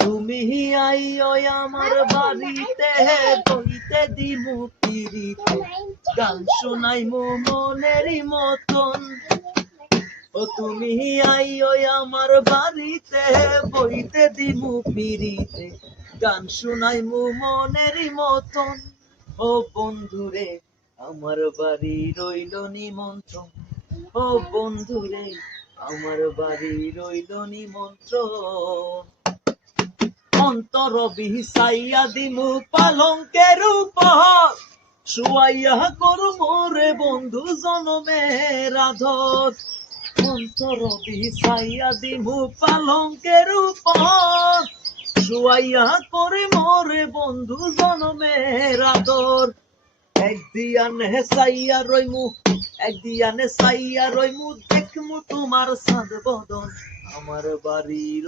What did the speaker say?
তুমি আইও আমার বাড়িতে বইতে দিমু পিরিতে গান শোনাইমু মনেরই মতন। ও তুমি আইও আমার বাড়িতে বইতে দিমু পিরিতে গান শোনাইমু মনেরই মতন। ও বন্ধুরে আমার বাড়ি রইল নিমন্ত্রণ। ও বন্ধুরে আমার বাড়ি রইল নিমন্ত্রণ। অন্তর বিছাইয়া দিমু পালঙ্কের উপর শুয়াইয়া করু মোরে বন্ধু জনমের আদর। অন্তর বিছাইয়া দিমু পালঙ্কের উপর শুয়াইয়া করে মোরে বন্ধু জনমের আদর। একদিয়ানে চাইয়া রইমু একদিয়ানে চাইয়া রইমু দেখমু তোমার চাঁদ বদন। আমার বাড়ির